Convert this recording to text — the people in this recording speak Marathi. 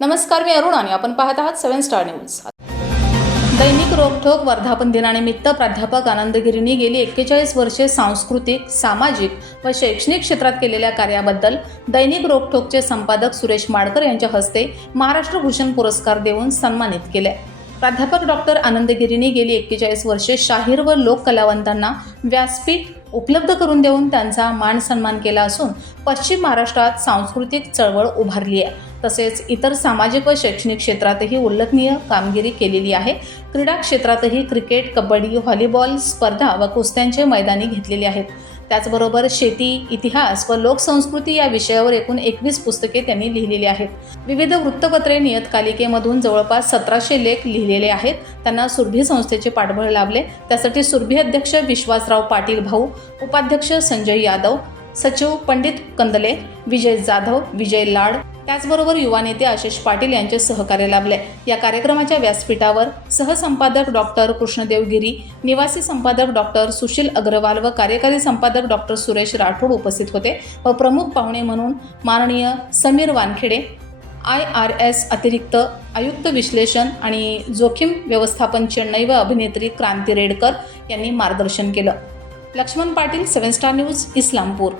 नमस्कार मी अरुण आणि आपण पाहत आहात सेव्हन स्टार न्यूज दैनिक रोखोक वर्धापन दिनानिमित्त प्राध्यापक आनंदगिरींनी गेली एक्केचाळीस वर्षे सांस्कृतिक सामाजिक व शैक्षणिक क्षेत्रात केलेल्या कार्याबद्दल दैनिक रोखोकचे संपादक सुरेश माडकर यांच्या हस्ते महाराष्ट्र भूषण पुरस्कार देऊन सन्मानित केले. प्राध्यापक डॉक्टर आनंदगिरींनी गेली एक्केचाळीस वर्षे शाहीर व लोक कलावंतांना व्यासपीठ उपलब्ध करून देऊन त्यांचा मान सन्मान केला असून पश्चिम महाराष्ट्रात सांस्कृतिक चळवळ उभारली आहे. तसेच इतर सामाजिक व शैक्षणिक क्षेत्रातही उल्लेखनीय कामगिरी केलेली आहे. क्रीडा क्षेत्रातही क्रिकेट कबड्डी व्हॉलीबॉल स्पर्धा व कुस्त्यांचे मैदानी घेतलेली आहेत. त्याचबरोबर शेती इतिहास व लोकसंस्कृती या विषयावर एकूण एकवीस पुस्तके त्यांनी लिहिलेली आहेत. विविध वृत्तपत्रे नियतकालिकेमधून जवळपास सतराशे लेख लिहिलेले आहेत. त्यांना सुरभी संस्थेचे पाठबळ लाभले. त्यासाठी सुरभी अध्यक्ष विश्वासराव पाटील भाऊ उपाध्यक्ष संजय यादव सचिव पंडित कंदले विजय जाधव विजय लाड त्याचबरोबर युवा नेते आशिष पाटील यांचे सहकार्य लाभले. या कार्यक्रमाच्या व्यासपीठावर सहसंपादक डॉक्टर कृष्णदेव गिरी निवासी संपादक डॉक्टर सुशील अग्रवाल व कार्यकारी संपादक डॉक्टर सुरेश राठोड उपस्थित होते व प्रमुख पाहुणे म्हणून माननीय Sameer Wankhede I R S अतिरिक्त आयुक्त विश्लेषण आणि जोखीम व्यवस्थापन चेन्नई व अभिनेत्री क्रांती रेडकर यांनी मार्गदर्शन केलं. Laxman Patil seven star news Islampur.